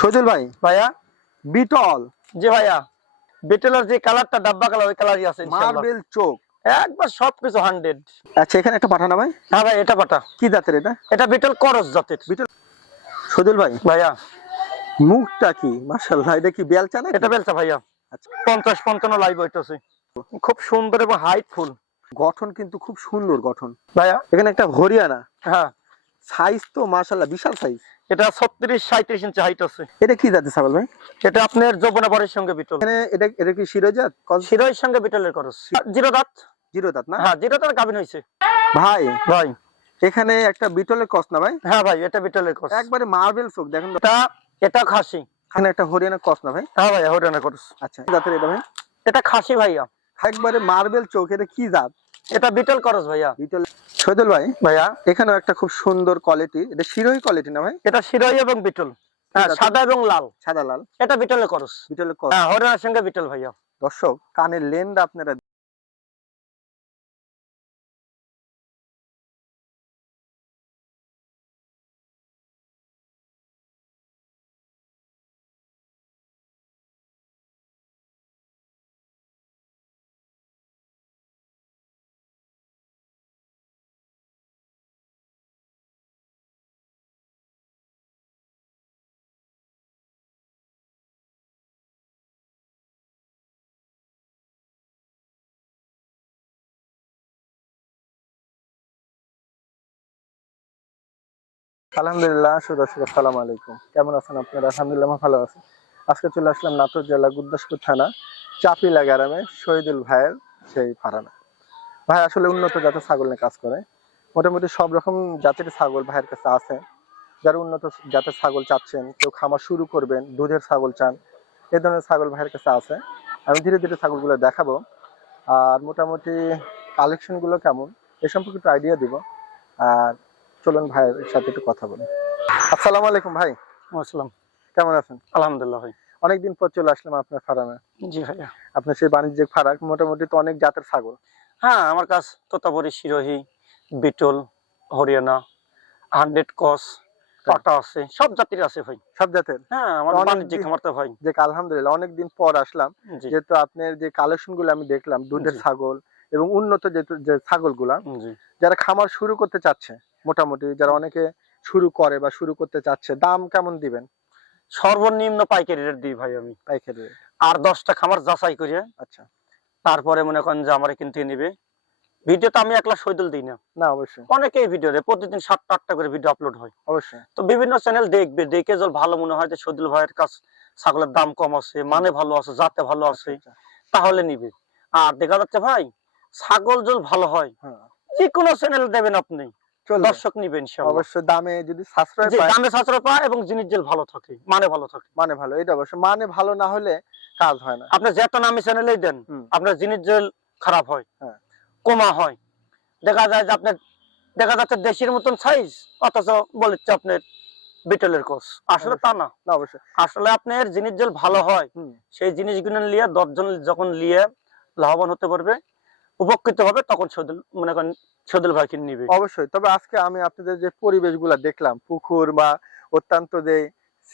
শহীদুল ভাই ভাইয়া? বিটল। জি ভাইয়া। বিটেলের যে কালারটা ডাব্বা কালার ওই কালারই আছে ইনশাআল্লাহ। মার্বেল চোখ। একবার সবকিছু হান্ড্রেড। আচ্ছা এখানে একটা পাঠানো ভাই? হ্যাঁ ভাই এটা পাটা কি জাতের এটা? এটা বিটেল করস জাতের। শহীদুল ভাই ভাইয়া। মুখটা কি? মাশাআল্লাহ এটা কি বেলচা না এটা বেলচা ভাইয়া। আচ্ছা। পঞ্চাশ পঞ্চান্ন লাইভ হইতেছে। খুব সুন্দর এবং হাইট ফুল গঠন কিন্তু খুব সুন্দর গঠন। ভাইয়া। এখানে একটা হরিয়ানা হ্যাঁ। সাইজ তো মাশাআল্লাহ বিশাল সাইজ এটা ছত্রিশ সাঁত্রিশ ইঞ্চি হাইট আছে। এটা কি জাতের ছাগল ভাই? এটা আপনার যৌবনাবরের সঙ্গে বিটল। এখানে এটা এটা কি শিরোজাত শিরোয়ের সঙ্গে বিটলের করস জিরো দাঁত? জিরো দাঁত না? হ্যাঁ জিরো দাঁত গাভিন হয়েছে ভাই ভাই। এখানে একটা বিটলের কস না ভাই? হ্যাঁ ভাই এটা বিটলের করস একবারে মার্বেল চোখ দেখেন এটা এটা খাসি। এখানে একটা হরিয়ানা কস না ভাই? হ্যাঁ ভাই হরিয়ানা করস আচ্ছা জাতের এটা ভাই? এটা খাসি ভাইয়া। একবারে মার্বেল চোখ এটা কি জাত? এটা বিটল করস ভাইয়া। বিটল শহীদুল ভাই ভাইয়া এখানেও একটা খুব সুন্দর কোয়ালিটি এটা শিরোই কোয়ালিটি না ভাই? এটা শিরোই এবং বিটল। হ্যাঁ সাদা এবং লাল। সাদা লাল। এটা বিটলের করস বিটলের কস হ্যাঁ হরিয়ানার সঙ্গে বিটল ভাইয়া। দর্শক কানের লেন্ড আপনারা আলহামদুলিল্লাহ সুদর্শক আসসালামু আলাইকুম। কেমন আছেন আপনারা? আলহামদুলিল্লাহ ভালো আছি। আজকে চলে আসলাম নাটোর জেলা গুদ্দাসপুর থানা, চাপিলা গ্রামে শহীদুল ভাইয়ের সেই ফারানা। ভাই, আসলে উন্নত জাতের ছাগল নিয়ে কাজ করে। মোটামুটি সব রকম জাতের ছাগল ভাইয়ের কাছে আছে। যারা উন্নত জাতের ছাগল চাচ্ছেন, কেউ খামার শুরু করবেন, দুধের ছাগল চান, এ ধরনের ছাগল ভাইয়ের কাছে আছে। আমি ধীরে ধীরে ছাগলগুলো দেখাবো। আর মোটামুটি কালেকশনগুলো কেমন, এ সম্পর্কে একটু আইডিয়া দিব। আর চলুন ভাইয়ের সাথে একটু কথা বলি। আসসালামু আলাইকুম ভাই। আসসালাম কেমন আছেন? আলহামদুলিল্লাহ ভাই। অনেকদিন পর চলে আসলাম আপনার ফার্মে। জি ভাইয়া। আপনার সেই বাণিজ্যিক ফারাক মোটামুটি তো অনেক জাতের ছাগল। হ্যাঁ আমার কাছ তোতাপুরি শিরোহি বিটল হরিয়ানা হান্ড্রেড কস পাটা আছে সব জাতির আছে ভাই। সব জাতের? হ্যাঁ আমার বাণিজ্যিক তো ভাই। যে আলহামদুলিল্লাহ অনেকদিন পর আসলাম। যেহেতু আপনার যে কালেকশনগুলো আমি দেখলাম দুধের ছাগল এবং উন্নত যে ছাগলগুলা জি। যারা খামার শুরু করতে চাচ্ছে মোটামুটি যারা অনেকে শুরু করে বা শুরু করতে চাচ্ছে দাম কেমন দিবেন? সর্বনিম্ন পাইকারি রেট দিই ভাই আমি। পাইকারি আর দশটা খামার যাচাই করে আচ্ছা। তারপরে মনে করেন যে আমার কিনতে নিবে। ভিডিও তো আমি একলা সৈদল দিই না। না অবশ্যই। অনেকেই ভিডিও দেয় প্রতিদিন সাতটা আটটা করে ভিডিও আপলোড হয়। অবশ্যই। তো বিভিন্ন চ্যানেল দেখবে দেখে যদি ভালো মনে হয় যে সৈদুল ভাইয়ের কাছ ছাগলের দাম কম আছে মানে ভালো আছে যাতে ভালো আছে আচ্ছা, তাহলে নিবে। আর দেখা যাচ্ছে ভাই ছাগল জল ভালো হয় যে কোনো চ্যানেল দেবেন আপনি। দর্শক নিবেন ইনশাআল্লাহ অবশ্যই দামে যদি সাশ্রয় পায় দামে সাশ্রয় পায় এবং জিনিস জেল ভালো থাকে মানে ভালো থাকে। মানে ভালো এটা অবশ্য মানে ভালো না হলে কাজ হয় না। আপনি যেটা নামি চ্যানেলেই দেন আপনার জিনিস জেল খারাপ হয় হ্যাঁ। কমা হয়। দেখা যায় যে আপনার দেখা যাচ্ছে দেশের মতন সাইজ অথচ বলেছে আপনার বিটলের কোর্স আসলে তা না। না অবশ্যই। আসলে আপনার জিনিস জেল ভালো হয় সেই জিনিসগুলো নিয়ে দশজন যখন নিয়ে লাভবান হতে পারবে উপকৃত হবে তখন মনে করেন সদুল নিবে? অবশ্যই তবে আজকে আমি আপনাদের যে পরিবেশগুলা দেখলাম পুকুর বা অত্যন্ত যে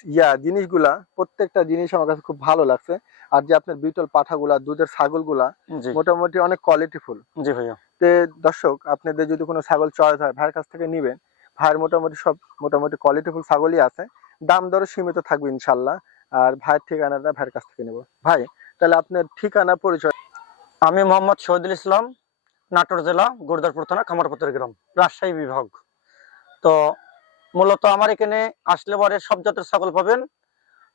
ইয়া জিনিসগুলা প্রত্যেকটা জিনিস আমার কাছে খুব ভালো লাগছে। আর যে আপনার বিটল পাঠাগুলা দুধের ছাগলগুলা মোটামুটি অনেক কোয়ালিটিফুল জি ভাইয়া। তে দর্শক আপনাদের যদি কোনো ছাগল চয়েস হয় ভাইয়ের কাছ থেকে নিবেন। ভাইয়ের মোটামুটি সব মোটামুটি কোয়ালিটিফুল ছাগলই আছে। দাম দরও সীমিত থাকবে ইনশাল্লাহ আর ভাইয়ের ঠিকানাটা ভাইয়ের কাছ থেকে নেব। ভাই তাহলে আপনার ঠিকানা পরিচয় আমি মোহাম্মদ শহীদুল ইসলাম নাটোর জেলা গুরদাসপুর থানা খামারপত্র গ্রাম রাজশাহী বিভাগ। তো মূলত আমার এখানে আসলে পরে সব জাতের ছাগল পাবেন।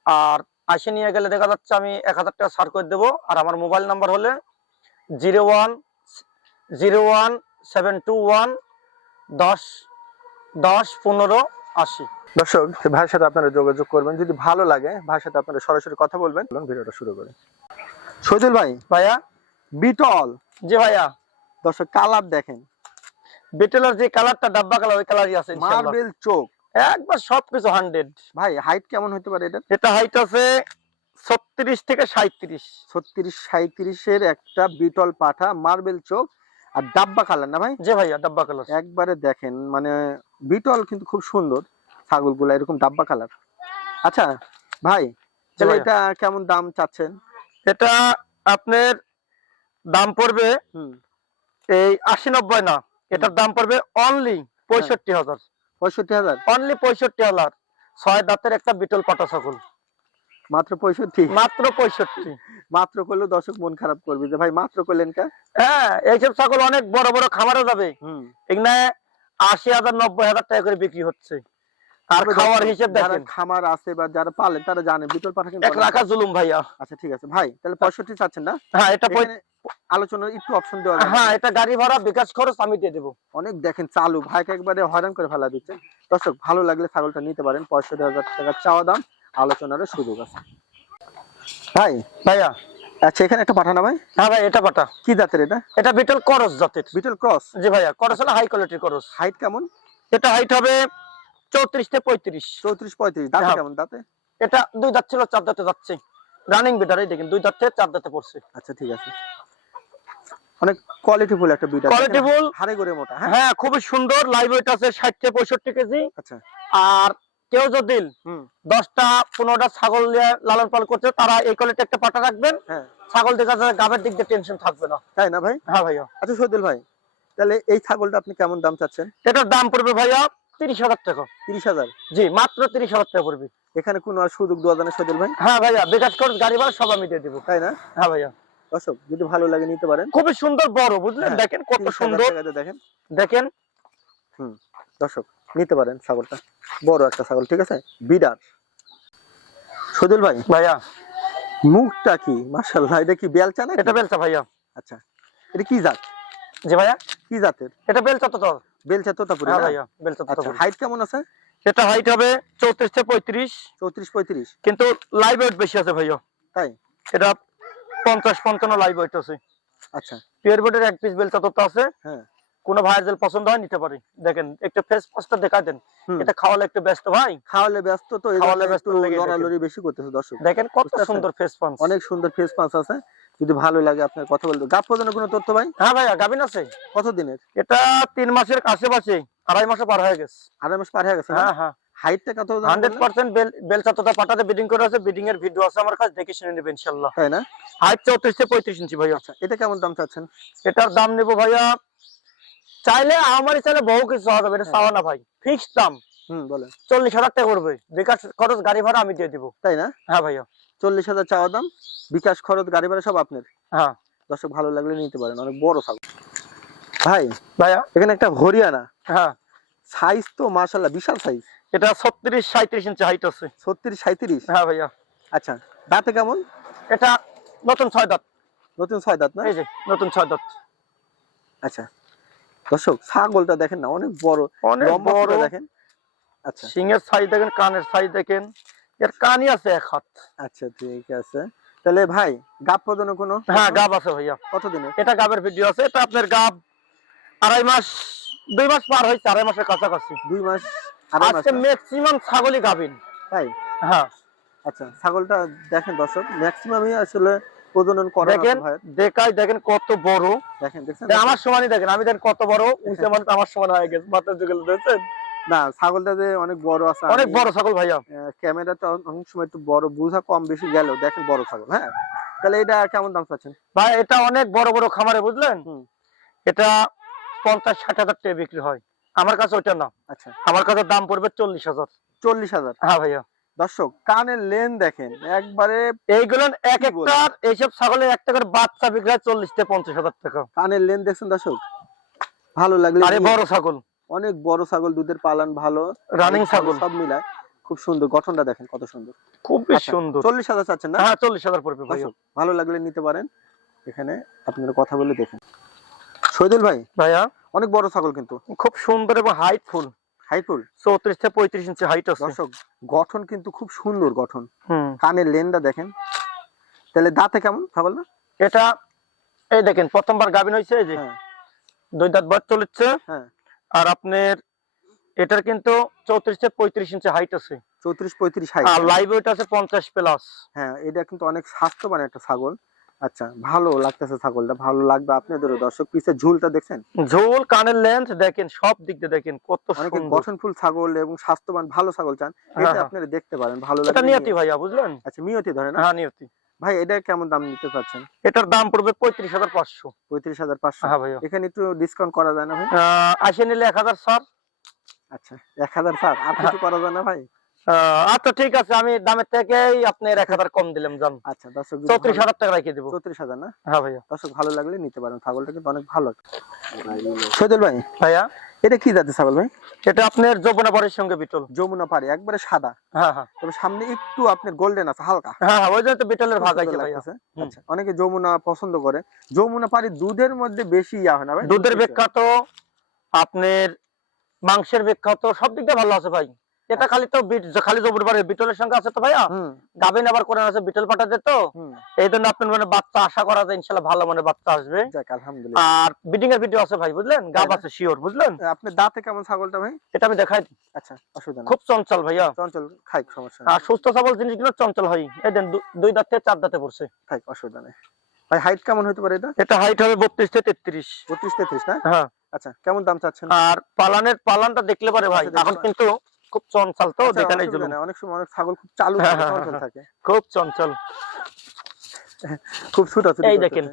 আর আসে নিয়ে গেলে দেখা যাচ্ছে আমি এক হাজার টাকা সার করে দেবো। আর আমার মোবাইল নাম্বার হলে zero one zero one seven two one দশ দশ পনেরো আশি। দর্শক ভাইয়ের সাথে আপনারা যোগাযোগ করবেন। যদি ভালো লাগে ভাইয়ের সাথে আপনারা সরাসরি কথা বলবেন। ভিডিওটা শুরু করে। সজল ভাই ভাইয়া? বিটল। জি ভাইয়া। দর্শক কালার দেখেন। বিটেলের যে কালারটা ডাব্বা কালার ওই কালারই আছে মার্বেল চোখ। একবার সবকিছু হান্ড্রেড ভাই হাইট কেমন হতে পারে এটা? এটা হাইট আছে ছত্রিশ থেকে সাঁত্রিশ ছত্রিশ সাঁত্রিশের একটা বিটল পাঠা মার্বেল চোখ আর ডাব্বা কালার না ভাই? যে ভাইয়া ডাব্বা কালার একবারে দেখেন মানে বিটল কিন্তু খুব সুন্দর ছাগলগুলা এরকম ডাব্বা কালার আচ্ছা ভাই তাহলে এটা কেমন দাম চাচ্ছেন? এটা আপনার দাম পড়বে হুম। এই আশি নব্বই না এটার দাম পড়বে অনলি পঁয়ষট্টি হাজার। পঁয়ষট্টি হাজার? অনলি পঁয়ষট্টি হাজার। ছয় দাঁতের একটা বিটল পাটা ছাগল। মাত্র পঁয়ষট্টি? মাত্র পঁয়ষট্টি। মাত্র করলে দর্শক মন খারাপ করবে যে ভাই মাত্র করলেন কা? হ্যাঁ এইসব ছাগল অনেক বড় বড় খামারে যাবে। এখানে আশি হাজার নব্বই হাজার টাকা করে বিক্রি হচ্ছে। আর খাওয়ার দর্শক, দেখেন। খামার আছে বা যারা পালেন তারা জানে বিটল পাঠা এক রাখা জুলুম ভাইয়া। আচ্ছা ঠিক আছে। ভাই তাহলে পঁয়ষট্টি চাচ্ছেন না? হ্যাঁ এটা আলোচনার একটু অপশন দেওয়া হ্যাঁ এটা গাড়ি ভাড়া বিকাশ খরচ আমি দিয়ে দেবো। অনেক দেখেন চালু। ভাইকে একবারে হয়রান করে ফেলা দিচ্ছে। দর্শক ভালো লাগলে ছাগলটা নিতে পারেন। পঁয়ষট্টি হাজার টাকা চাওয়া দাম। আলোচনারও সুযোগ আছে। ভাই ভাইয়া। আচ্ছা এখানে একটা পাঠানা ভাই? হ্যাঁ ভাই এটা পাঠা। কি জাতের এটা? এটা বিটল করস জাতের। বিটল ক্রস? জি ভাইয়া করস হলো হাই কোয়ালিটির করস। হাইট কেমন? এটা হাইট হবে চৌত্রিশ থেকে পঁয়ত্রিশ। চৌত্রিশ পঁয়ত্রিশ। দাঁতে হ্যাঁ। কেমন দাঁতে? এটা দুই দাঁত ছিল চার দাঁতে যাচ্ছে। রানিং বিটার এই দেখেন দুই দাঁত থেকে চার দাঁতে পড়ছে। আচ্ছা ঠিক আছে। অনেক কোয়ালিটিফুল একটা বিট? হাড়ে করে মোটা হ্যাঁ? হ্যাঁ খুবই সুন্দর। লাইভ ওয়েট আছে ষাট থেকে পঁয়ষট্টি কেজি। আচ্ছা। আর কেউ যদি হুম। দশটা পনেরোটা ছাগল নিয়ে লালন পালন করছে তারা এই কোয়ালিটি একটা পাটা রাখবেন। হ্যাঁ। ছাগল দেখা যায় গাবের দিক দিয়ে টেনশন থাকবে না। তাই না ভাই? হ্যাঁ ভাইয়া। আচ্ছা সৈদুল ভাই তাহলে এই ছাগলটা আপনি কেমন দাম চাচ্ছেন? এটার দাম পড়বে ভাইয়া তিরিশ হাজার টাকা। তিরিশ হাজার? জি মাত্র তিরিশ হাজার টাকা পড়বে। এখানে কোনো আর সুযোগ দেওয়া যায় না সৈদুল ভাই হ্যাঁ ভাইয়া বিকাশ খরচ গাড়ি ভাড়া সব আমি দিয়ে দেবো। তাই না? হ্যাঁ ভাইয়া। দর্শক যদি ভালো লাগে নিতে পারেন। খুবই সুন্দর বড় বুঝলেন? হ্যাঁ, দেখেন কত সুন্দর। দেখেন। দেখেন। দর্শক নিতে পারেন ছাগলটা। বড় একটা ছাগল ঠিক আছে? বিডার সৈদুল ভাই ভাইয়া। মুখটা কি মাশাআল্লাহ এটা কি বেলচা না এটা বেলচা ভাইয়া। আচ্ছা এটা কি জাত? জি ভাইয়া। কি জাতের? এটা বেলচা তো তো বেলচা তোতাপুরি হ্যাঁ? ভাইয়া বেলচা তো আচ্ছা হাইট কেমন আছে? এটা হাইট হবে চৌত্রিশ থেকে পঁয়ত্রিশ। চৌত্রিশ পঁয়ত্রিশ। কিন্তু লাইভ ওয়েট বেশি আছে ভাইয়া। তাই? এটা পঞ্চাশ পঞ্চান্ন লাইভ ওয়েট আছে। আচ্ছা। পিয়ার বোর্ডের এক পিস বেলচা তোতা আছে। হ্যাঁ। কোন ভাইয়ের জেল পছন্দ হয় নিতে পারি। দেখেন একটু ফেস পাসটা দেখা দেন। এটা খাওয়ালে একটু ব্যস্ত ভাই? খাওয়ালে ব্যস্ত তো খাওয়ালে ব্যস্ত। লড়ালড়ি বেশি করতেছে দর্শক। দেখেন কত সুন্দর ফেস পাঞ্চ অনেক সুন্দর ফেস পাঁচ আছে। যদি ভালো লাগে আপনার কথা বলতে। গাপ পর্যন্ত কোনো তথ্য ভাই? হ্যাঁ ভাইয়া গাবিন আছে। কত দিনের এটা তিন মাসের আশেপাশে আড়াই মাসে পার হয়ে গেছে। আড়াই মাস পার হয়ে গেছে হ্যাঁ হ্যাঁ। হাইটটা কত জানেন হান্ড্রেড বললেন? পার্সেন্ট বেলচা তোতা পাটাতে বিডিং করে আছে। বিডিং এর ভিডিও আছে আমার কাছে দেখে শুনে নেবেন ইনশাল্লাহ। তাই না? হাইট চৌত্রিশ থেকে পঁয়ত্রিশ ইঞ্চি ভাইয়া। আচ্ছা এটা কেমন দাম চাচ্ছেন? এটার দাম নেব ভাইয়া চাইলে আমারই চাইলে বহু কিছু হওয়া যাবে এটা হ্যাঁ। চাওয়া না ভাই। ফিক্সড দাম হুম বলেন। চল্লিশ হাজার টাকা করবে। বিকাশ খরচ গাড়ি ভাড়া আমি দিয়ে দিব। তাই না? হ্যাঁ ভাইয়া। চল্লিশ হাজার চাওয়া দাম বিকাশ খরচ গাড়ি ভাড়া সব আপনার। হ্যাঁ। দর্শক ভালো লাগলে নিতে পারেন অনেক বড় ছাগল। ভাই ভাইয়া। এখানে একটা হরিয়ানা। হ্যাঁ। সাইজ তো মাশাল্লাহ বিশাল সাইজ এটা ছত্রিশ সাঁত্রিশ ইঞ্চি হাইট আছে। ছত্রিশ সাঁত্রিশ হ্যাঁ ভাইয়া। আচ্ছা দাঁতে কেমন? এটা নতুন ছয় দাঁত। নতুন ছয় দাঁত না? এই যে নতুন ছয় দাঁত। আচ্ছা। দর্শক ছাগলটা দেখেন না অনেক বড় অনেক বড়। দেখেন। আচ্ছা। সিংহের সাইজ দেখেন কানের সাইজ দেখেন এর কানই আছে এক হাত। আচ্ছা ঠিক আছে। তাহলে ভাই গাপ প্রদানের কোনো? হ্যাঁ গাব আছে ভাইয়া। কত দিনে এটা গাবের ভিডিও আছে এটা আপনার গাব আড়াই মাস দুই মাস পার হয়েছে আড়াই মাসের কাছাকাছি। দুই মাস আজকে ম্যাক্সিমাম ছাগলই গাবিন তাই? হ্যাঁ। আচ্ছা ছাগলটা দেখেন দর্শক ম্যাক্সিমামই আসলে প্রজনন করা দেখেন দেখাই দেখেন কত বড়। দেখেন দেখছেন? আমার সমানই দেখেন আমি দেখেন কত বড় উঁচে মানে আমার সমান হয়ে গেছে মাথার দেখছেন? না ছাগলটা যে অনেক বড় আছে অনেক বড় ছাগল ভাইয়া। ক্যামেরাটা অনেক সময় একটু বড় বোঝা কম বেশি গেল দেখেন বড় ছাগল হ্যাঁ? তাহলে এটা কেমন দাম চাচ্ছেন? ভাই এটা অনেক বড় বড় খামারে বুঝলেন? এটা পঞ্চাশ ষাট হাজার টাকা বিক্রি হয়। আমার কাছে ওইটা না। আচ্ছা। আমার কাছে দাম পড়বে চল্লিশ হাজার। চল্লিশ হাজার? হ্যাঁ ভাইয়া। দর্শক কানের লেন দেখেন একবারে এইগুলো এক কি একটার এইসব ছাগলের একটা করে বাচ্চা বিক্রি হয় চল্লিশ থেকে পঞ্চাশ হাজার টাকা। কানের লেন দেখছেন দর্শক? ভালো লাগলে আরে বড় ছাগল। অনেক বড় ছাগল দুধের পালন ভালো। রানিং ছাগল সব মিলায় খুব সুন্দর। গঠনটা দেখেন কত সুন্দর। খুব আচ্ছা, সুন্দর। চল্লিশ হাজার চাচ্ছেন না? হ্যাঁ চল্লিশ হাজার পড়বে ভালো লাগলে নিতে পারেন। এখানে আপনারা কথা বলে দেখেন। শহীদুল ভাই ভাইয়া? অনেক বড় ছাগল কিন্তু। খুব সুন্দর এবং হাইট ফুল হাইফুল চৌত্রিশ থেকে পঁয়ত্রিশ ইঞ্চি হাইট আছে। দর্শক গঠন কিন্তু খুব সুন্দর গঠন। কানের লেনটা দেখেন। তাহলে দাঁতে কেমন ছাগল এটা এই দেখেন প্রথমবার গাভিন হয়েছে এই যে হ্যাঁ। দুই দাঁত বাদ চলেছে। হ্যাঁ। আর আপনার এটার কিন্তু চৌত্রিশ থেকে পঁয়ত্রিশ ইঞ্চি হাইট আছে। চৌত্রিশ পঁয়ত্রিশ হাইট আর লাইভ ওয়েট আছে পঞ্চাশ প্লাস হ্যাঁ এটা কিন্তু অনেক স্বাস্থ্যবান একটা ছাগল। আচ্ছা ভালো লাগতেছে ছাগলটা ভালো লাগবে আপনাদেরও। দর্শক পিছের ঝুলটা দেখছেন? ঝোল কানের লেন্থ দেখেন সব দিক দিয়ে দেখেন কত অনেকে গঠনফুল ছাগল এবং স্বাস্থ্যবান ভালো ছাগল চান হ্যাঁ, এটা হ্যাঁ। আপনারা দেখতে পারেন ভালো এটা লাগবে নিয়তি ভাইয়া বুঝলেন? আচ্ছা মিয়তি ধরে না? হ্যাঁ নিয়তি। ভাই এটা কেমন দাম নিতে চাচ্ছেন? এটার দাম পড়বে পঁয়ত্রিশ হাজার পাঁচশো। পঁয়ত্রিশ হাজার পাঁচশো। হ্যাঁ ভাইয়া। এখানে একটু ডিসকাউন্ট করা যায় না ভাই? আহ, আসে নিলে এক হাজার স্যার আচ্ছা এক হাজার স্যার আর কিছু করা যায় না ভাই? আচ্ছা ঠিক আছে আমি দামের থেকেই আপনার এক হাজার কম দিলাম যান আচ্ছা দর্শক চৌত্রিশ হাজার টাকা রেখে দেবো। চৌত্রিশ হাজার না? হ্যাঁ ভাইয়া। দর্শক ভালো লাগলে নিতে পারেন। ছাগলটা কিন্তু অনেক ভালো। সৈদুল ভাই ভাইয়া। এটা কি জাতের ছাগল ভাই? এটা আপনার যৌবনা বাড়ির সঙ্গে বিটল। যমুনা পাড়ি একবারে সাদা। হ্যাঁ হ্যাঁ। তবে সামনে একটু আপনার গোল্ডেন আছে হালকা। হ্যাঁ হ্যাঁ ওই জন্য তো বিটলের খুব ভাগ আছে। আচ্ছা অনেকে যমুনা পছন্দ করে। যমুনা পাড়ি দুধের মধ্যে বেশি ইয়া হয় না ভাই? দুধের বিখ্যাত আপনার মাংসের বিখ্যাত সব দিক দিয়ে ভালো আছে ভাই। এটা খালি তো খালি জবর বাড়ির বিটলের সঙ্গে আছে তো ভাইয়া? গাবিন আবার করে আছে বিটল পাঠাতে তো? এই জন্য আপনার মানে বাচ্চা আশা করা যায় ইনশাল্লাহ ভালো মানে বাচ্চা আসবে। আর বিডিং এর ভিডিও আছে ভাই বুঝলেন? গাব আছে শিওর বুঝলেন? আপনার দাঁতে কেমন ছাগলটা ভাই? এটা আমি দেখাই দিই। আচ্ছা অসুবিধা খুব চঞ্চল ভাইয়া। চঞ্চল খাই সমস্যা আর সুস্থ সবল জিনিসগুলো চঞ্চল হয়। এই দেন দুই দাঁত থেকে চার দাঁতে পড়ছে। খাই অসুবিধা নেই। ভাই হাইট কেমন হতে পারে এটা? এটা হাইট হবে থেকে না? হ্যাঁ। আচ্ছা কেমন দাম চাচ্ছেন? আর পালানের পালানটা দেখলে পারে ভাই। আচ্ছা, এখন কিন্তু খুব চঞ্চল তো আচ্ছা, যেখানে অনেক সময় অনেক ছাগল খুব চালু হ্যাঁ, থাকে, হ্যাঁ, চঞ্চল হ্যাঁ। খুব চঞ্চল। খুব ছুটাছুটি এই দেখেন।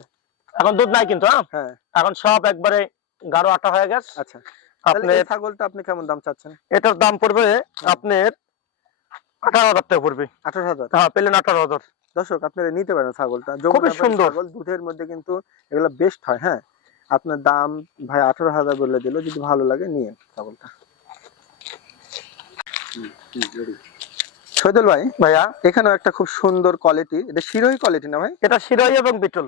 এখন দুধ নাই কিন্তু হ্যাঁ? এখন সব একবারে গাঢ় আটা হয়ে গেছে। আচ্ছা। তাহলে ছাগলটা আপনি কেমন দাম চাচ্ছেন? এটার দাম পড়বে আপনার আঠারো হাজার টাকা পড়বে। আঠারো হাজার? হ্যাঁ পেলেন আঠারো হাজার। দর্শক আপনারা নিতে পারেন ছাগলটা। খুবই সুন্দর। ছাগল দুধের মধ্যে কিন্তু এগুলো বেস্ট হয় হ্যাঁ? আপনার দাম ভাই আঠারো হাজার বলে দিল যদি ভালো লাগে নিয়ে ছাগলটা। সৈদুল ভাই ভাইয়া এখানেও একটা খুব সুন্দর কোয়ালিটি এটা শিরোই কোয়ালিটি না ভাই? এটা শিরোই এবং বিটল।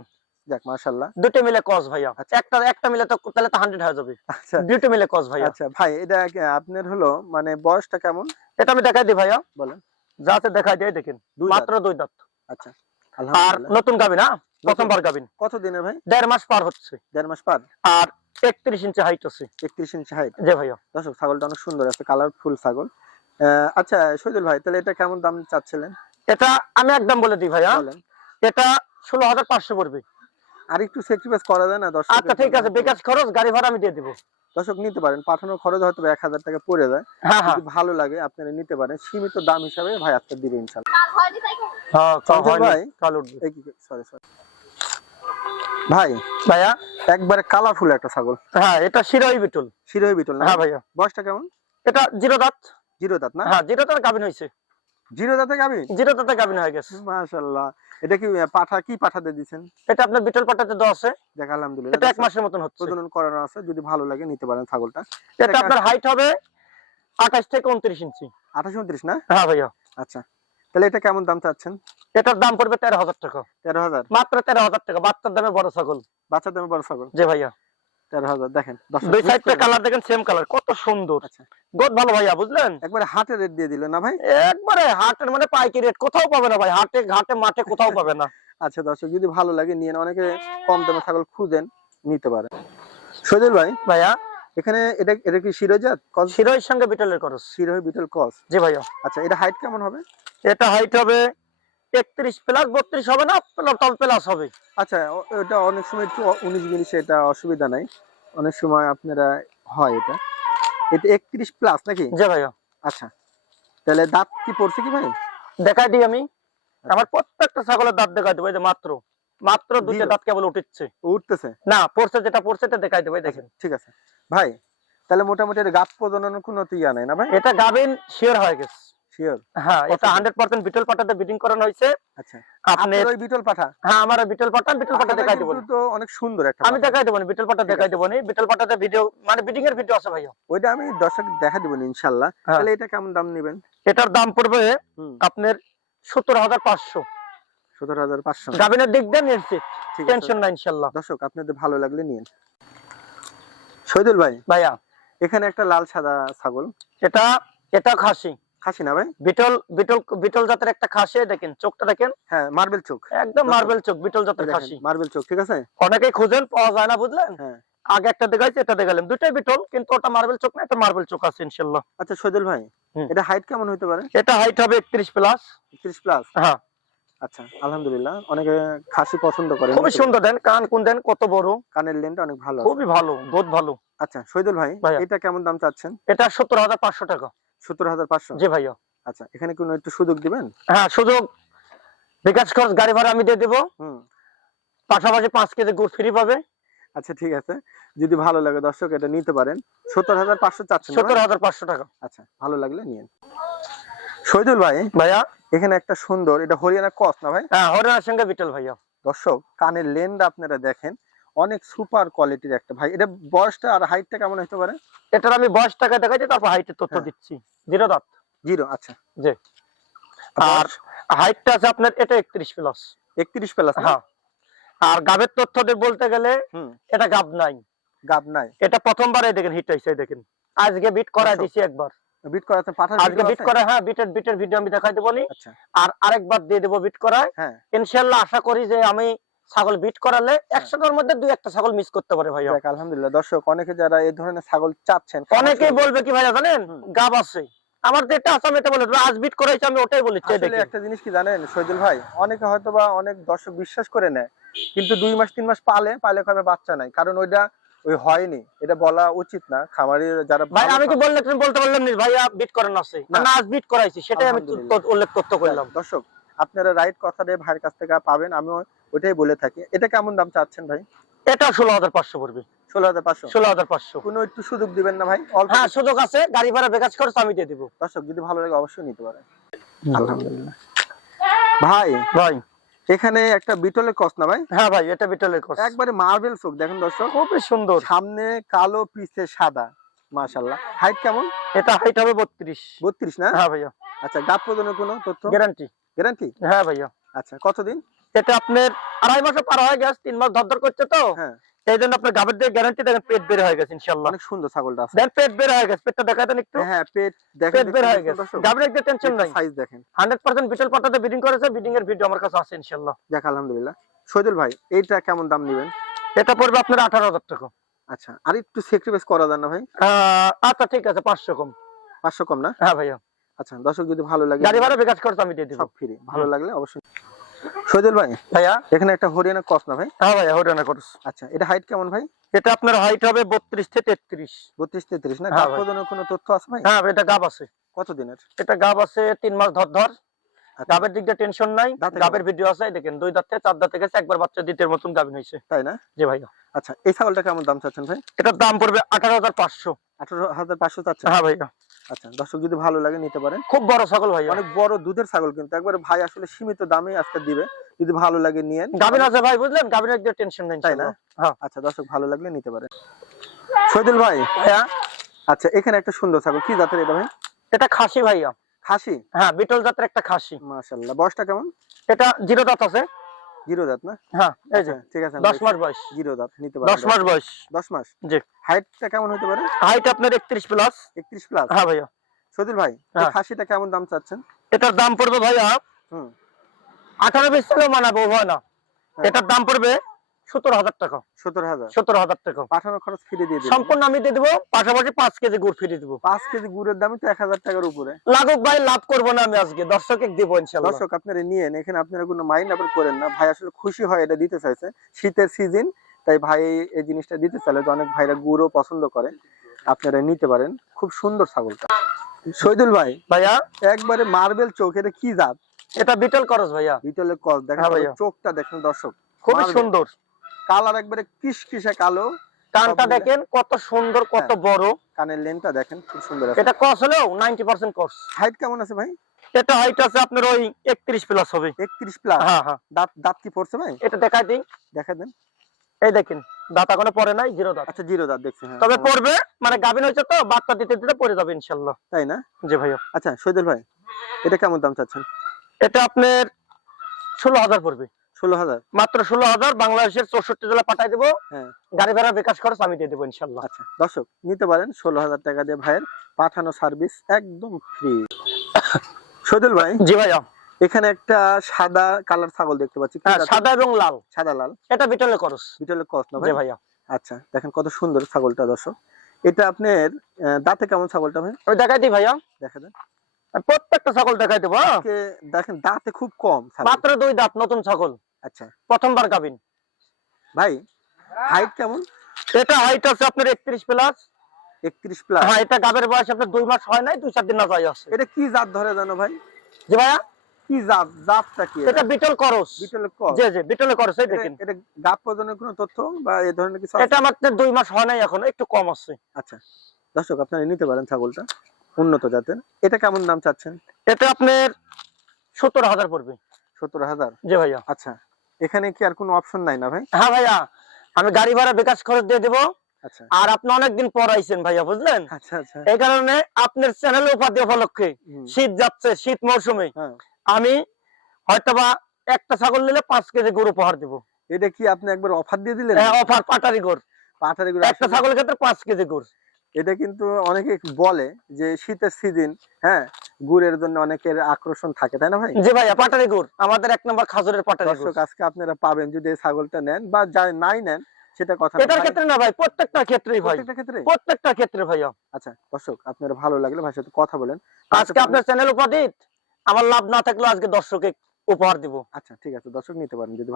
যাক মাশাল্লাহ দুটো মিলে কস ভাইয়া। আচ্ছা। একটা একটা মিলে তো তাহলে তো হান্ড্রেড হয়ে যাবে। আচ্ছা। দুটো মিলে কস ভাইয়া। আচ্ছা ভাই এটা আপনার হলো মানে বয়সটা কেমন? এটা আমি দেখাই দিই ভাইয়া। বলেন। যাতে দেখাই দেয় দেখেন। মাত্র দুই দাঁত। আচ্ছা। আর নতুন গাবিন হ্যাঁ প্রথমবার গাবিন কত দিনে ভাই? দেড় মাস পার হচ্ছে। দেড় মাস পার? আর একত্রিশ ইঞ্চি হাইট আছে। একত্রিশ ইঞ্চি হাইট যে ভাইয়া। দর্শক ছাগলটা অনেক সুন্দর আছে কালারফুল ছাগল। আচ্ছা সৈদুল ভাই তাহলে এটা কেমন দাম চাচ্ছিলেন? এটা আমি একদম বলে দিই ভাইয়া। এটা ষোলো হাজার পাঁচশো পড়বে। আর একটু স্যাক্রিফাইস করা যায় না দর্শক আচ্ছা ঠিক আছে বিকাশ খরচ গাড়ি ভাড়া আমি দিয়ে দিব। দর্শক নিতে পারেন। পাঠানোর খরচ হয়তো এক হাজার টাকা পড়ে যায়। হ্যাঁ হ্যাঁ। যদি ভালো লাগে আপনারা নিতে পারেন। সীমিত দাম হিসাবে ভাই আজকে দিবে ইনশাল্লাহ। হ্যাঁ ভাই? কাল উঠবে। এই কি সরি সরি ভাই ভাইয়া? একবারে কালারফুল একটা ছাগল। হ্যাঁ এটা শিরোই বিটুল। শিরোই বিটল না? হ্যাঁ ভাইয়া। বয়সটা কেমন? এটা জিরো দাঁত। জিরো দাঁত না? হ্যাঁ জিরো দাঁত গাবিন হয়েছে জিরো দাঁতে গাবি জিরো দাঁতে গাবিন হয়ে গেছে। মাশাল্লাহ এটা কি পাঠা কি পাঠাতে এটা আপনার বিটল দেওয়া আছে। দেখ এটা এক মাসের মতন হচ্ছে। প্রজনন করানো আছে যদি ভালো লাগে নিতে পারেন ছাগলটা। এটা আপনার হাইট হবে আঠাশ থেকে উনত্রিশ ইঞ্চি। আঠাশ উনত্রিশ না? হ্যাঁ ভাইয়া। আচ্ছা। তাহলে এটা কেমন দাম চাচ্ছেন? এটার দাম পড়বে তেরো হাজার টাকা। তেরো হাজার। মাত্র তেরো হাজার টাকা। বাচ্চার দামে বড় ছাগল। বাচ্চা দামে বড় ছাগল? যে ভাইয়া। তেরো হাজার। দেখেন দুই সাইডটা কালার দেখেন সেম কালার কত সুন্দর। আচ্ছা। ভালো ভাইয়া বুঝলেন? একবারে হাটে রেট দিয়ে দিল না ভাই? একবারে হাটের মানে পাইকারি রেট কোথাও পাবে না ভাই হাটে ঘাটে মাঠে কোথাও পাবে না। আচ্ছা দর্শক যদি ভালো লাগে নিয়ে অনেকে কম দামে ছাগল খুঁজেন নিতে পারেন। সজল ভাই ভাইয়া? এখানে এটা এটা কি শিরোজাত? কস শিরোইর সঙ্গে বিটলের খরচ। শিরোই বিটল কস। জি ভাইয়া। আচ্ছা এটা হাইট কেমন হবে? এটা হাইট হবে একত্রিশ প্লাস বত্রিশ হবে না তবে প্লাস হবে। আচ্ছা এটা অনেক সময় একটু উনিশ এটা অসুবিধা নাই। অনেক সময় আপনারা হয় এটা। এটা একত্রিশ প্লাস নাকি? ভাইয়া। আচ্ছা তাহলে দাঁত কি পড়ছে কি ভাই? দেখাই দিই আমি। আমার প্রত্যেকটা ছাগলের দাঁত দেখাই দেবো যে মাত্র। মাত্র দুইটা দাঁত কেবল উঠছে। উঠতেছে? না পড়ছে যেটা পড়ছে এটা দেখাই দেবো দেখেন। ঠিক আছে। ভাই তাহলে মোটামুটি গাছ প্রজননের কোনো ইয়া নাই না ভাই? এটা গাবিন শেয়ার হয়ে গেছে। হ্যাঁ এটা কতদিন? হান্ড্রেড পার্সেন্ট বিটল পাটাতে বিডিং করানো হয়েছে। আচ্ছা। আপনার ওই বিটল পাঠা? হ্যাঁ আমার বিটল পাটা বিটল পাটা দেখাই দেবো। তো অনেক সুন্দর একটা আমি দেখাই দেবো বিটল পাটা দেখাই দেবো বিটল পাটাতে ভিডিও মানে বিডিং এর ভিডিও আছে ভাইয়া। ওইটা আমি দর্শক দেখা দিব ইনশাল্লাহ। হ্যাঁ। তাহলে এটা কেমন দাম নেবেন? এটার দাম পড়বে আপনার সত্তর হাজার পাঁচশো। সতেরো হাজার পাঁচশো। গাবিনের দিক টেনশন দর্শক আপনাদের ভালো লাগলে নিন শহীদুল ভাই ভাইয়া। এখানে একটা লাল সাদা ছাগল। এটা এটা খাসি। খাসি না ভাই? বিটল বিটল বিটল জাতের একটা খাসি দেখেন চোখটা দেখেন। হ্যাঁ মার্বেল চোখ। একদম মার্বেল চোখ বিটল জাতের খাসি। মার্বেল চোখ ঠিক আছে? অনেকেই খুঁজেন পাওয়া যায় না বুঝলেন? হ্যাঁ। আগে একটা দেখাইছে এটা দেখালাম। দুটাই বিটল কিন্তু ওটা মার্বেল চোখ না এটা মার্বেল চোখ আছে ইনশাল্লাহ আচ্ছা শহীদুল ভাই এটা হাইট কেমন হতে পারে? এটা হাইট হবে একত্রিশ প্লাস ত্রিশ প্লাস হ্যাঁ। আচ্ছা আলহামদুলিল্লাহ। অনেকে খাসি পছন্দ করে খুবই সুন্দর দেন কান কোন দেন কত বড়? কানের লেনটা অনেক ভালো। খুবই ভালো বহুত ভালো। আচ্ছা শহীদুল ভাই এটা কেমন দাম চাচ্ছেন? এটা সত্তর হাজার পাঁচশো টাকা। সত্তর হাজার পাঁচশো? জি ভাইয়া আচ্ছা এখানে কোনো একটু সুযোগ দিবেন? হ্যাঁ সুযোগ। বিকাশ খরচ গাড়ি ভাড়া আমি দিয়ে দেবো। হুম। পাশাপাশি পাঁচ কেজি গুড় ফ্রি পাবে। আচ্ছা ঠিক আছে। যদি ভালো লাগে দর্শক এটা নিতে পারেন। সত্তর হাজার পাঁচশো চাচ্ছেন সত্তর হাজার পাঁচশো টাকা। আচ্ছা ভালো লাগলে নিয়েন। শহীদুল ভাই ভাইয়া? এখানে একটা সুন্দর এটা হরিয়ানা কস না ভাই? হ্যাঁ হরিয়ানার সঙ্গে বিটল ভাইয়া। দর্শক কানের লেনটা আপনারা দেখেন। অনেক সুপার কোয়ালিটির একটা ভাই। এটা বয়সটা আর হাইটটা কেমন হতে পারে? এটার আমি বয়স টাকা দেখাচ্ছি তারপর হাইটের তথ্য হ্যাঁ। দিচ্ছি। জিরো দাঁত জিরো আচ্ছা। জি। আর হাইটটা আছে আপনার এটা একত্রিশ প্লাস একত্রিশ প্লাস হ্যাঁ। আর গাবের তথ্য বলতে গেলে এটা গাব নাই। গাব নাই। এটা প্রথমবার দেখেন হিট হয়েছে দেখেন। আজকে বিট করা দর্শক। দিছি একবার। বিট করাতে পাঠান আজকে বিট করা হ্যাঁ বিটের বিটের ভিডিও আমি দেখাই দেবো নি। আচ্ছা। আর আরেকবার দিয়ে দেবো বিট করায়। হ্যাঁ। ইনশাল্লাহ আশা করি যে আমি ছাগল বিট করালে একশোটার মধ্যে দুই একটা ছাগল মিস করতে পারে যাক, আলহামদুলিল্লাহ। দর্শক অনেকে যারা এই ধরনের ছাগল চাচ্ছেন অনেকেই বলবে কি ভাইয়া জানেন? গাব আছে। আমার যেটা এটা বলে আজ বিট করাইছে আমি ওটাই বলেছি একটা জিনিস কি জানেন সৈদুল ভাই? অনেকে হয়তো বা অনেক দর্শক বিশ্বাস করে নেয় কিন্তু দুই মাস তিন মাস পালে পালে কবে বাচ্চা নাই। কারণ ওইটা ওই হয়নি এটা বলা উচিত না। খামারি যারা ভাই আমি কি বললে বলতে পারলাম না? ভাইয়া বিট করেন আছে। না। আজ বিট করাইছি সেটাই আমি উল্লেখ তথ্য করলাম দর্শক আপনারা রাইট কথাটা ভাইয়ের কাছ থেকে পাবেন আমি ওইটাই বলে থাকি। এটা কেমন দাম চাচ্ছেন ভাই? এটা ষোলো হাজার পাঁচশো পড়বে। ষোলো হাজার পাঁচশো? ষোলো হাজার পাঁচশো। কোনো একটু সুযোগ দিবেন না ভাই? অল্প হ্যাঁ সুযোগ আছে গাড়ি ভাড়া বেকাজ খরচ আমি দিয়ে দিব। দর্শক যদি ভালো লাগে অবশ্যই নিতে পারেন। আলহামদুলিল্লাহ। ভাই ভাই। এখানে একটা বিটলের কস না ভাই? হ্যাঁ ভাই এটা বিটলের একবারে মার্বেল চোখ দেখেন দর্শক। খুবই সুন্দর। সামনে কালো পিছে সাদা মাশাল্লাহ হাইট কেমন? এটা হাইট হবে বত্রিশ। বত্রিশ না? হ্যাঁ ভাইয়া। আচ্ছা গাপ প্রদানের কোনো তথ্য? Guarantee guarantee? হ্যাঁ ভাইয়া। আচ্ছা কতদিন? এটা আপনার আড়াই মাসে পার হয়ে গেছে তিন মাস ধর করছে তো। হ্যাঁ। এই জন্য আপনার গাবের দিয়ে গ্যারান্টি দেখেন পেট বের হয়ে গেছে ইনশাল্লাহ অনেক সুন্দর ছাগলটা আছে। দেন পেট বের হয়ে গেছে পেটটা দেখা দেন একটু। হ্যাঁ পেট দেখেন পেট বের হয়ে গেছে। গাবের একটু টেনশন নাই। সাইজ দেখেন। হান্ড্রেড পার্সেন্ট বিটল পাতাতে বিডিং করেছে বিডিং এর ভিডিও আমার কাছে আছে ইনশাল্লাহ দেখ আলহামদুলিল্লাহ। ভাই এইটা কেমন দাম নেবেন? এটা পড়বে আপনার আঠারো হাজার টাকা। আচ্ছা আর একটু করা না ভাই। আচ্ছা ঠিক আছে পাঁচশো কম। পাঁচশো কম না? হ্যাঁ ভাইয়া। আচ্ছা দর্শক যদি ভালো লাগে গাড়ি ভাড়া বেকাজ খরচ আমি দিয়ে দিব। সব ফ্রি ভালো লাগলে অবশ্যই। শহীদুল ভাই ভাইয়া? এখানে একটা হরিয়ানা কস না ভাই? হ্যাঁ ভাইয়া হরিয়ানা খরচ আচ্ছা এটা হাইট কেমন ভাই? এটা আপনার হাইট হবে বত্রিশ থেকে তেত্রিশ। বত্রিশ তেত্রিশ না? হ্যাঁ গাপ ভাই। কোনো তথ্য আছে ভাই? হ্যাঁ এটা গাব আছে। কত দিনের এটা গাব আছে তিন মাস ধর ধর। আচ্ছা, গাবের দিক দিয়ে টেনশন নাই। গাবের ভিডিও আছে দেখেন দুই দাঁত থেকে চার দাঁত থেকে একবার বাচ্চা দ্বিতীয় মতন গাবিন হয়েছে তাই না? জি ভাইয়া। আচ্ছা এই ছাগলটা কেমন দাম চাচ্ছেন ভাই? এটার দাম পড়বে আঠারো হাজার পাঁচশো। আঠারো হাজার পাঁচশো চাচ্ছেন? হ্যাঁ ভাইয়া। আচ্ছা দর্শক যদি ভালো লাগে নিতে পারেন। খুব বড় ছাগল ভাইয়া। অনেক বড় দুধের ছাগল কিন্তু। একবারে ভাই আসলে সীমিত দামে আজকে দিবে। যদি ভালো লাগে নিয়েন। গাবিন আছে ভাই বুঝলেন? গাবিনের দিকে টেনশন নেই তাই না? হ্যাঁ। আচ্ছা দর্শক ভালো লাগলে নিতে পারেন। শহীদুল ভাই ভাইয়া আচ্ছা এখানে একটা সুন্দর ছাগল। কি জাতের এটা ভাই? এটা খাসি ভাইয়া। খাসি? হ্যাঁ বিটল জাতের একটা খাসি। মাশাল্লাহ বয়সটা কেমন? এটা জিরো দাঁত আছে। জিরো দাঁত না? হ্যাঁ এই যে আচ্ছা, ঠিক আছে দশ মাস বয়স। জিরো দাঁত নিতে পারেন দশ মাস বয়স। দশ মাস? জি। হাইটটা কেমন হতে পারে? হাইট আপনার একত্রিশ প্লাস একত্রিশ প্লাস হ্যাঁ ভাইয়া। সদীর ভাই এই হ্যাঁ। খাসিটা কেমন দাম চাচ্ছেন? এটার দাম পড়বে ভাইয়া হুম। আঠারো বিশ সালে মানাবো হয় না। হ্যাঁ। এটার দাম পড়বে সত্তর হাজার টাকা। সত্তর হাজার? সত্তর হাজার টাকা। পাঠানো খরচ ফিরে দিয়ে সম্পূর্ণ আমি দিয়ে দেবো পাশাপাশি পাঁচ কেজি গুড় ফিরিয়ে দেবো। পাঁচ কেজি গুড়ের দামই তো এক হাজার টাকার উপরে। লাগুক ভাই লাভ করব না আমি আজকে। দর্শক দিব ইনশাল্লাহ। দর্শক আপনারা নিয়েন এখানে আপনারা কোনো মাইন্ড আবার করেন না। ভাই আসলে খুশি হয় এটা দিতে চাইছে। শীতের সিজন তাই ভাই এই জিনিসটা দিতে চাইলে তো অনেক ভাইরা গুড়ও পছন্দ করে। আপনারা নিতে পারেন। খুব সুন্দর ছাগলটা। শহীদুল ভাই ভাইয়া? একবারে মার্বেল চোখ এটা কি জাত? এটা বিটল করস ভাইয়া। বিটলের কস। দেখেন হ্যাঁ ভাইয়া। চোখটা দেখেন দর্শক। খুবই সুন্দর। কালার একবারে কিস কিসে কালো। কানটা দেখেন কত সুন্দর কত হ্যাঁ। বড়। কানের লেনটা দেখেন খুব সুন্দর এটা কস হলেও নাইনটি পার্সেন্ট কস হাইট কেমন আছে ভাই? এটা হাইট আছে আপনার ওই একত্রিশ প্লাস হবে। একত্রিশ প্লাস হ্যাঁ হ্যাঁ। দাঁত দাঁত কি পড়ছে ভাই? এটা দেখাই দিই। দেখা দেন। এই দেখেন দাঁত এখনও পরে নাই জিরো দাঁত। আচ্ছা জিরো দাঁত দেখছি হ্যাঁ। তবে পড়বে মানে গাভিন হয়েছে তো বাচ্চা দিতে দিতে পড়ে যাবে ইনশাল্লাহ। তাই না? জি ভাইয়া। আচ্ছা শহীদুল ভাই এটা কেমন দাম চাচ্ছেন? এটা আপনার ষোলো হাজার পড়বে। ষোলো হাজার। মাত্র ষোলো হাজার বাংলাদেশের চৌষট্টি জেলা পাঠাই দেবো। হ্যাঁ। গাড়ি ভাড়া বিকাশ খরচ আমি দিয়ে দেবো ইনশাল্লাহ। আচ্ছা দর্শক নিতে পারেন ষোলো হাজার টাকা দিয়ে ভাইয়ের পাঠানো সার্ভিস একদম ফ্রি শহীদুল ভাই জি ভাইয়া। এখানে একটা সাদা কালার ছাগল দেখতে পাচ্ছি। হ্যাঁ? সাদা এবং লাল। সাদা লাল। এটা বিটলে খরচ। বিটলে কস না ভাই? ভাইয়া। আচ্ছা দেখেন কত সুন্দর ছাগলটা দর্শক। এটা আপনার দাঁতে কেমন ছাগলটা ভাই? আমি দেখাই দিই ভাইয়া। দেখা দেন প্রত্যেকটা ছাগল দেখাই দেবো হ্যাঁ? দেখেন দাঁতে খুব কম মাত্র দুই দাঁত নতুন ছাগল। আচ্ছা প্রথমবার গাবিন। ভাই হাইট কেমন? এটা হাইট আছে আপনার একত্রিশ প্লাস একত্রিশ প্লাস হ্যাঁ এটা গাবের বয়স আপনার দুই মাস হয় নাই দুই চার দিন না যাই আছে। এটা কি জাত ধরে জানো ভাই? জি ভাইয়া? কি জাত? জাতটা কি এটা বিটল করস। বিটল কস জি জি বিটলে করস এই দেখেন। এটা কোনো তথ্য বা এই ধরনের কিছু এটা আমার দুই মাস হয় নাই এখন একটু কম আছে। আচ্ছা দর্শক আপনারা নিতে পারেন ছাগলটা উন্নত জাতের। এটা কেমন দাম চাচ্ছেন? এটা আপনার সত্তর হাজার পড়বে। সত্তর হাজার? জি ভাইয়া। আচ্ছা এখানে কি আর কোনো অপশন নাই না ভাই? হ্যাঁ ভাইয়া আমি গাড়ি ভাড়া বিকাশ খরচ দিয়ে দেবো। আচ্ছা। আর আপনি অনেকদিন পর আইছেন ভাইয়া বুঝলেন? আচ্ছা আচ্ছা। এই কারণে আপনার চ্যানেল উপাধি উপলক্ষে শীত যাচ্ছে শীত মৌসুমে হ্যাঁ। আমি হয়তোবা একটা ছাগল নিলে পাঁচ কেজি গরু উপহার দিব। এটা কি আপনি একবার অফার দিয়ে দিলেন? অফার পাটারি গরু। পাঠারি গুলো একটা ছাগলের ক্ষেত্রে পাঁচ কেজি গরু। এটা কিন্তু অনেকে বলে যে শীতের সিজন হ্যাঁ গুড়ের জন্য অনেকের আকর্ষণ থাকে তাই না ভাই? জি ভাইয়া পাটারি গুড় আমাদের এক নম্বর খাজুরের পাটারি গুড়। দর্শক আজকে আপনারা পাবেন যদি এই ছাগলটা নেন বা যা নাই নেন সেটা কথা। এটার ক্ষেত্রে না ভাই প্রত্যেকটা ক্ষেত্রেই ভাই। প্রত্যেকটা ক্ষেত্রে প্রত্যেকটা ক্ষেত্রে ভাইয়া। আচ্ছা দর্শক আপনারা ভালো লাগলে ভাইয়ের সাথে কথা বলেন। আজকে আপনার চ্যানেল উপাধি আমার লাভ না থাকলেও আজকে দর্শকে উপহার দিব। আচ্ছা ঠিক আছে দর্শক নিতে পারেন যদি